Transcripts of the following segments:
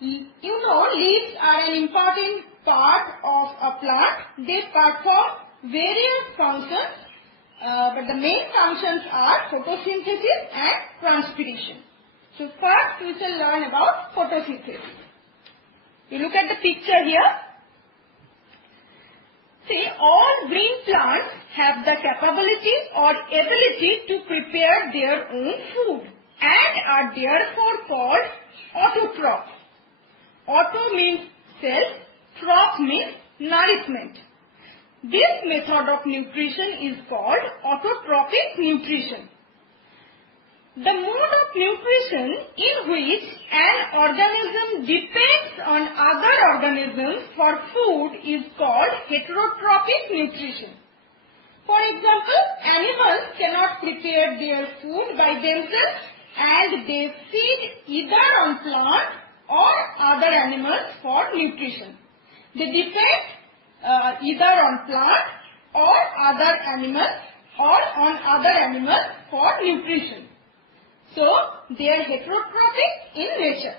You know, leaves are an important part of a plant. They perform various functions, but the main functions are photosynthesis and transpiration. So first we shall learn about photosynthesis. You look at the picture here. See, all green plants have the capability or ability to prepare their own food and are therefore called autotrophs. Auto means self, troph means nourishment. This method of nutrition is called autotrophic nutrition. The mode of nutrition in which an organism depends on other organisms for food is called heterotrophic nutrition. For example, animals cannot prepare their food by themselves and they feed either on plants or other animals for nutrition. They depend either on plants or other animals or on other animals for nutrition. So, they are heterotrophic in nature.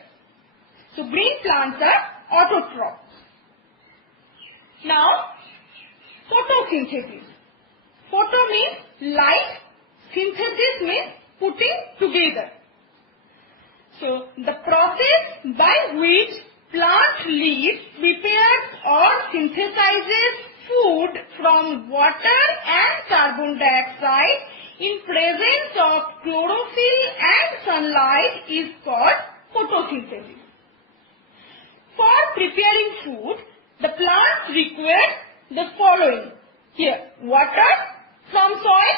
So, green plants are autotrophs. Now, photosynthesis. Photo means light, synthesis means putting together. So, the process by which plant leaf prepares or synthesizes food from water and carbon dioxide in presence of chlorophyll and sunlight is called photosynthesis. For preparing food, the plant requires the following. Here, water from soil,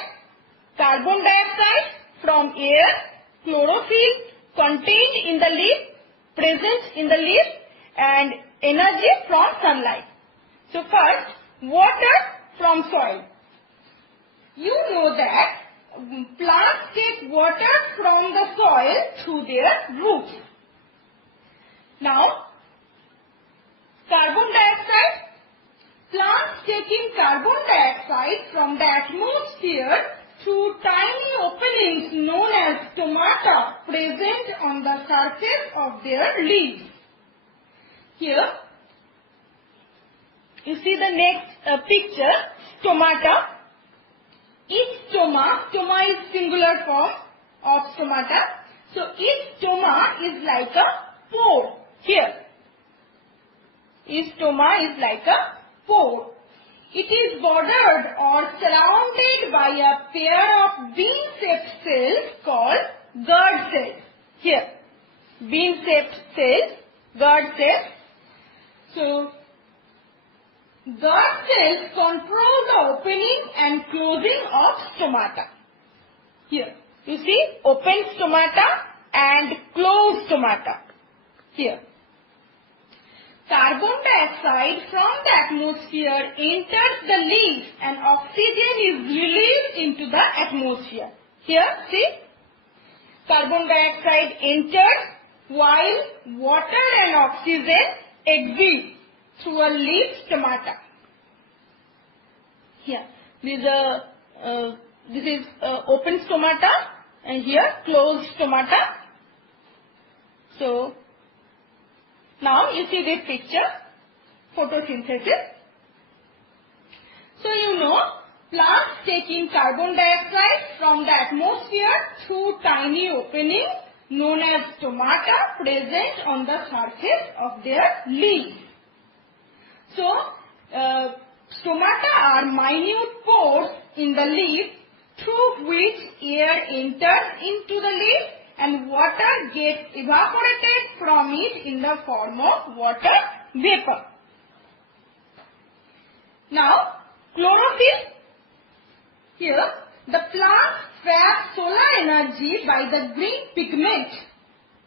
carbon dioxide from air, chlorophyll contained in the leaf, present in the leaf, and energy from sunlight. So first, water from soil. You know that plants take water from the soil through their roots. Now, carbon dioxide. Plants taking carbon dioxide from the atmosphere through tiny openings known as stomata present on the surface of their leaves. Here, you see the next picture, stomata. Each stoma is singular form of stomata. So, each stoma is like a pore. Here, each stoma is like a pore. It is bordered or surrounded by a pair of bean-shaped cells called gourd cells. Here, bean-shaped cells, gourd cells. So, gourd cells control the opening and closing of stomata. Here, you see open stomata and closed stomata. Here, carbon dioxide from the atmosphere enters the leaf and oxygen is released into the atmosphere. Here, see, carbon dioxide enters while water and oxygen exit through a leaf stomata. Here, this is open stomata and here closed stomata. So, now you see this picture, photosynthesis. So, you know, plants taking carbon dioxide from the atmosphere through tiny openings known as stomata present on the surface of their leaves. So, stomata are minute pores in the leaf through which air enters into the leaf and water gets evaporated from it in the form of water vapor. Now, chlorophyll. Here, the plant traps solar energy by the green pigment,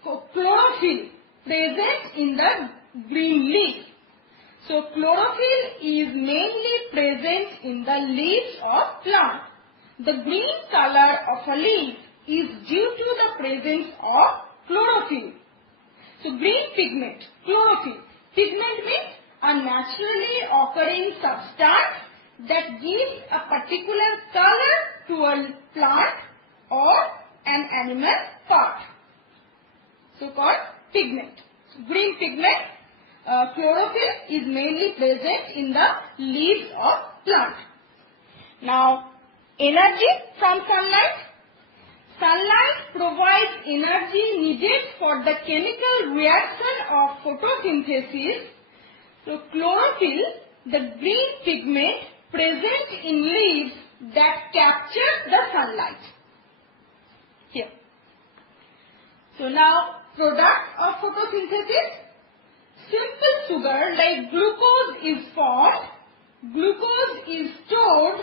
chlorophyll, present in the green leaf. So, chlorophyll is mainly present in the leaves of plants. The green color of a leaf is due to the presence of chlorophyll. So, green pigment, chlorophyll. Pigment means a naturally occurring substance that gives a particular color to a plant or an animal part. So, called pigment. green pigment, chlorophyll is mainly present in the leaves of plant. Now, energy from sunlight. Sunlight provides energy needed for the chemical reaction of photosynthesis. So, chlorophyll, the green pigment present in leaves that captures the sunlight. Here. So, now product of photosynthesis. Simple sugar like glucose is formed. Glucose is stored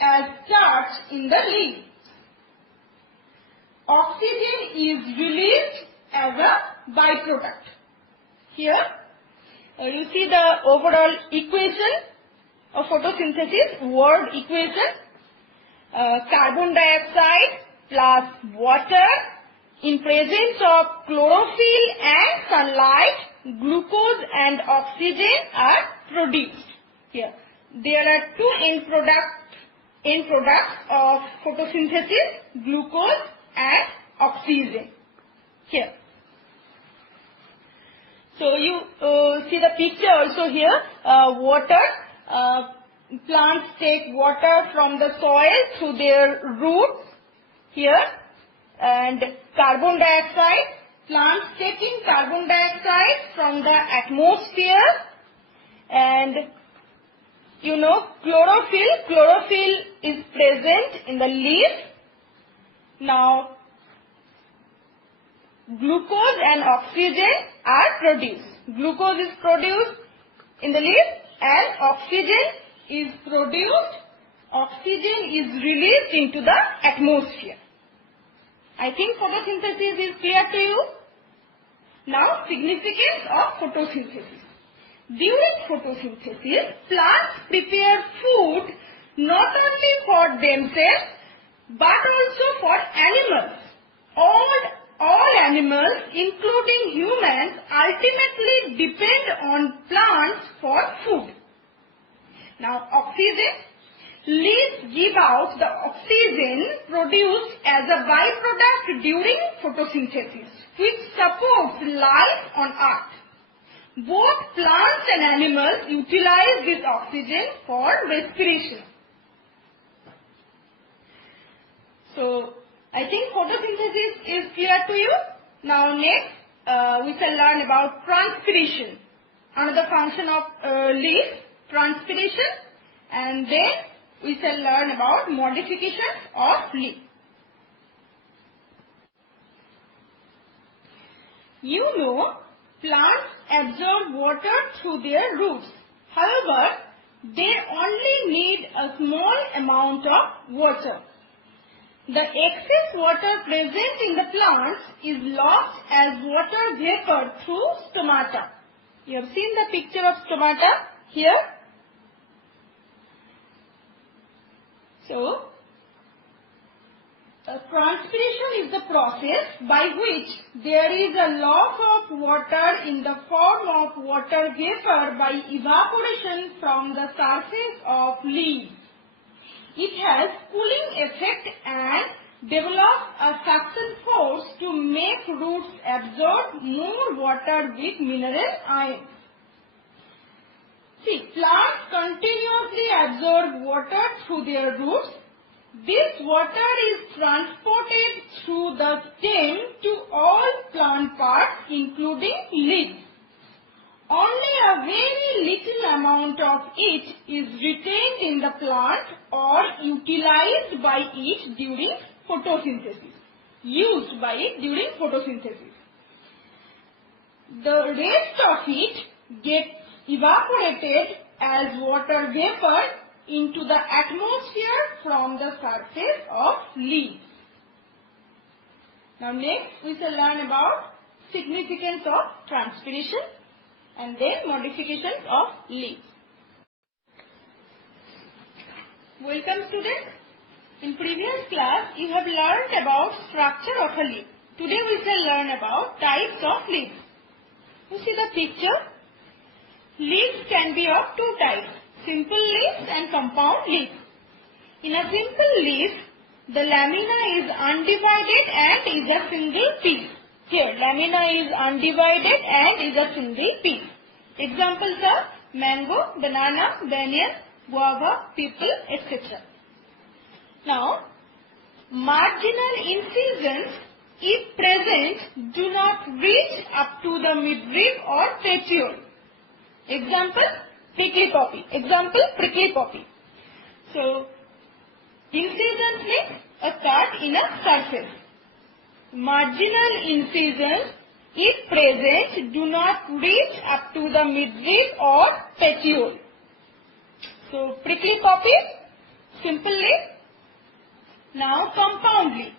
as starch in the leaf. Oxygen is released as a byproduct. Here you see the overall equation of photosynthesis, word equation. Carbon dioxide plus water in presence of chlorophyll and sunlight, glucose and oxygen are produced. Here there are two end products of photosynthesis, glucose and oxygen. Here. So you see the picture also here. Water. Plants take water from the soil through their roots. Here. And carbon dioxide. Plants taking carbon dioxide from the atmosphere. And you know chlorophyll. Chlorophyll is present in the leaf. Now, glucose and oxygen are produced. Glucose is produced in the leaf and oxygen is produced. Oxygen is released into the atmosphere. I think photosynthesis is clear to you. Now, significance of photosynthesis. During photosynthesis, plants prepare food not only for themselves but also for animals. All animals, including humans, ultimately depend on plants for food. Now, oxygen. Leaves give out the oxygen produced as a byproduct during photosynthesis, which supports life on earth. Both plants and animals utilize this oxygen for respiration. So, I think photosynthesis is clear to you. Now next, we shall learn about transpiration. Another function of leaf, transpiration. And then we shall learn about modifications of leaf. You know, plants absorb water through their roots. However, they only need a small amount of water. The excess water present in the plants is lost as water vapor through stomata. You have seen the picture of stomata here. So, transpiration is the process by which there is a loss of water in the form of water vapor by evaporation from the surface of leaves. It has cooling effect and develops a suction force to make roots absorb more water with mineral ions. See, plants continuously absorb water through their roots. This water is transported through the stem to all plant parts including leaves. Only a very little amount of it is retained in the plant or utilized by it during photosynthesis. The rest of it gets evaporated as water vapor into the atmosphere from the surface of leaves. Now next we shall learn about significance of transpiration and then modifications of leaves. Welcome students. In previous class you have learned about structure of a leaf. Today we shall learn about types of leaves. You see the picture. Leaves can be of two types, simple leaves and compound leaves. In a simple leaf, the lamina is undivided and is a single piece. Here, lamina is undivided and is a single piece. Examples are mango, banana, banyan, guava, people, etc. Now, marginal incisions, if present, do not reach up to the midrib or petiole. Example, prickly poppy. Example, prickly poppy. So, incisions means a cut in a surface. Marginal incisions, if present, do not reach up to the midrib or petiole. So, prickly poppy, simple leaf. Now, compound leaf.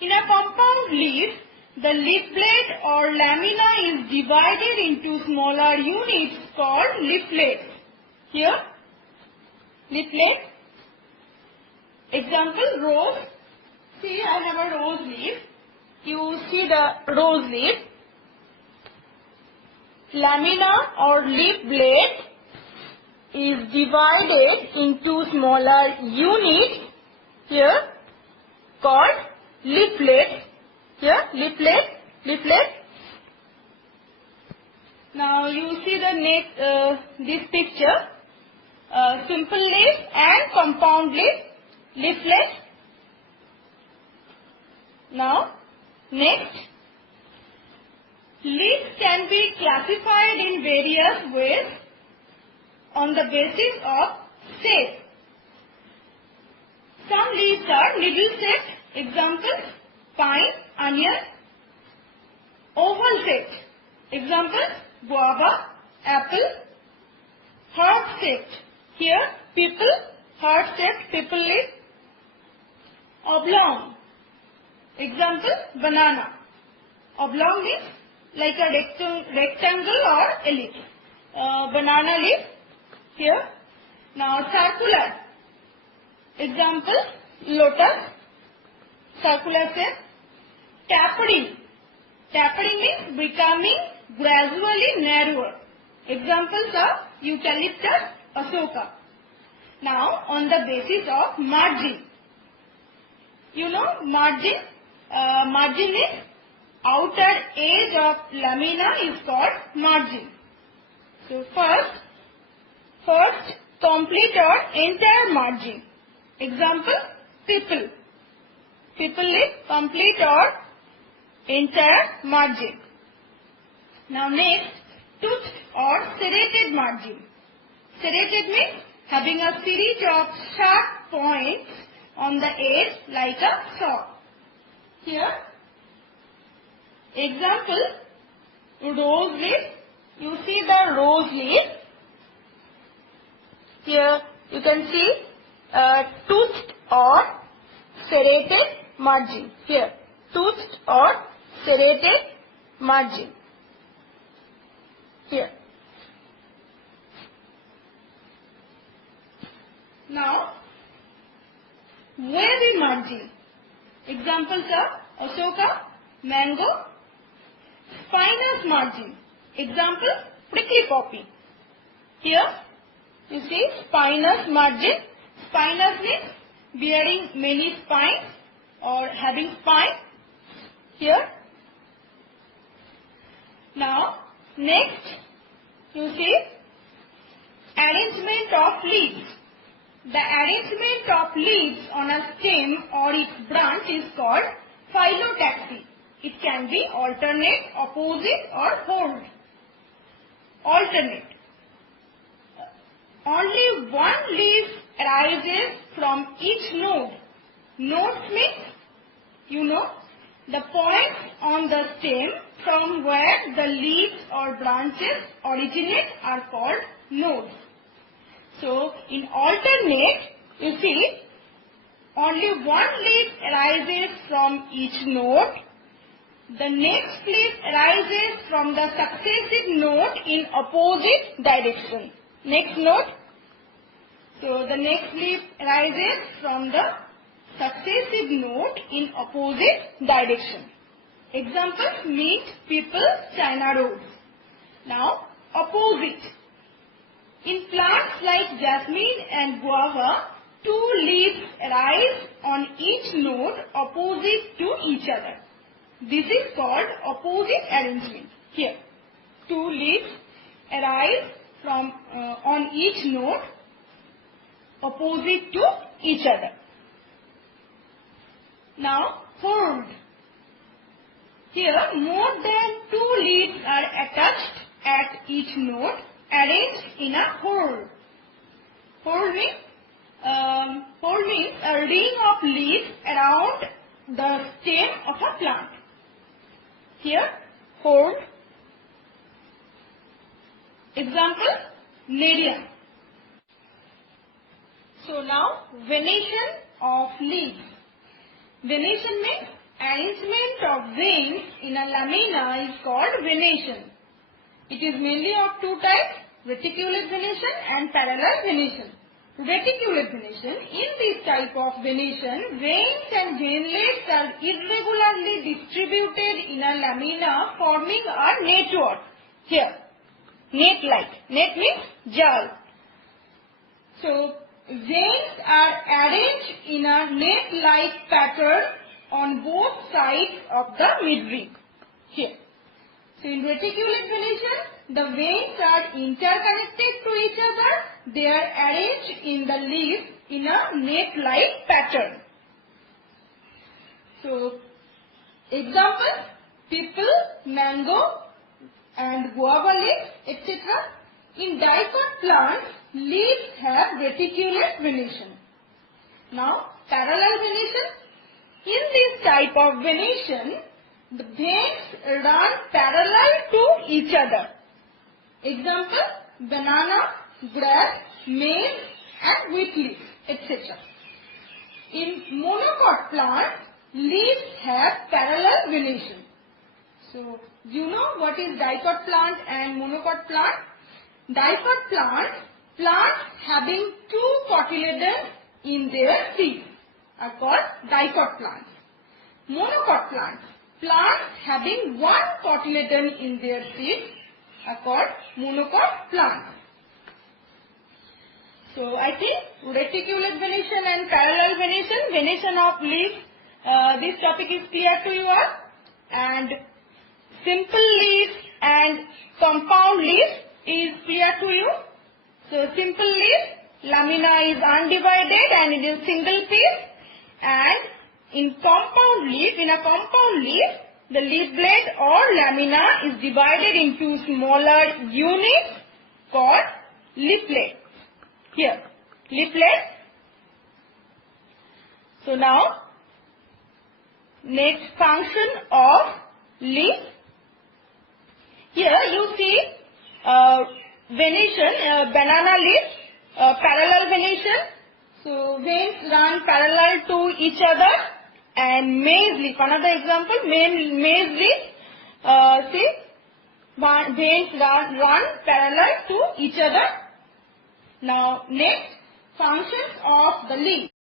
In a compound leaf, the leaf blade or lamina is divided into smaller units called leaflets. Here, leaflet. Example, rose. See, I have a rose leaf. You see the rose leaf. Lamina or leaf blade is divided into smaller units here called leaflet. Here, leaflet. Now you see the next this picture. Simple leaf and compound leaflet. Now, next, leaves can be classified in various ways on the basis of shape. Some leaves are needle shaped. Example, pine, onion. Oval shaped. Example, guava, apple. Heart shaped. Here, people, heart shaped people leaf. Oblong. Example, banana. Oblong is like a rectangle or ellipse. Banana leaf. Here. Now, circular. Example, lotus. Circular shape. Tapering. Tapering means becoming gradually narrower. Examples are eucalyptus, asoka. Now, on the basis of margin. You know, margin is outer edge of lamina is called margin. So, first complete or entire margin. Example, people. People leaf, complete or entire margin. Now next, toothed or serrated margin. Serrated means having a series of sharp points on the edge like a saw. Here, example, rose leaf. You see the rose leaf. Here you can see toothed or serrated margin. Here, toothed or serrated margin. Here. Now, wavy margin. Examples are asoka, mango. Spinous margin. Example, prickly poppy. Here, you see spinous margin. Spinous means bearing many spines or having spine. Here. Now, next, you see arrangement of leaves. The arrangement of leaves on a stem or its branch is called phyllotaxy. It can be alternate, opposite or whole. Alternate. Only one leaf arises from each node. Nodes means, you know, the points on the stem from where the leaves or branches originate are called nodes. So, in alternate, you see, only one leaf arises from each node. The next leaf arises from the successive node in opposite direction. Next node. So, the next leaf arises from the successive node in opposite direction. Examples, meat, people, China rose. Now, opposite. In plants like jasmine and guava, two leaves arise on each node opposite to each other. This is called opposite arrangement. Here, two leaves arise from on each node opposite to each other. Now, fold. Here, more than two leaves are attached at each node, arranged in a fold. Fold means a ring of leaves around the stem of a plant. Here, fold. Example, Nerium. So now, venation of leaves. Venation means arrangement of veins in a lamina is called venation. It is mainly of two types, reticulate venation and parallel venation. Reticulate venation, in this type of venation, veins and veinlets are irregularly distributed in a lamina forming a network. Here, net-like. Net means jal. So, veins are arranged in a net-like pattern on both sides of the midrib. Here. So, in reticulate venation, the veins are interconnected to each other. They are arranged in the leaf in a net-like pattern. So, example, people, mango and guava leaves, etc. In dicot plants, leaves have reticulate venation. Now, parallel venation. In this type of venation, the veins run parallel to each other. Example, banana, grass, maize and wheat leaf, etc. In monocot plants, leaves have parallel venation. So, you know what is dicot plant and monocot plant? Dicot plants having two cotyledons in their seeds are called dicot plants. Monocot plants having one cotyledon in their seeds are called monocot plants. So, I think reticulate venation and parallel venation of leaves, this topic is clear to you all. And simple leaves and compound leaves is clear to you. So, simple leaf, lamina is undivided and it is single piece. And in a compound leaf, the leaf blade or lamina is divided into smaller units called leaflet. Here, leaflet. So now, next function of leaf. Here you see venation, banana leaf, parallel venation. So, veins run parallel to each other, and maize leaf, another example, maize leaf, see, veins run parallel to each other. Now, next, functions of the leaf.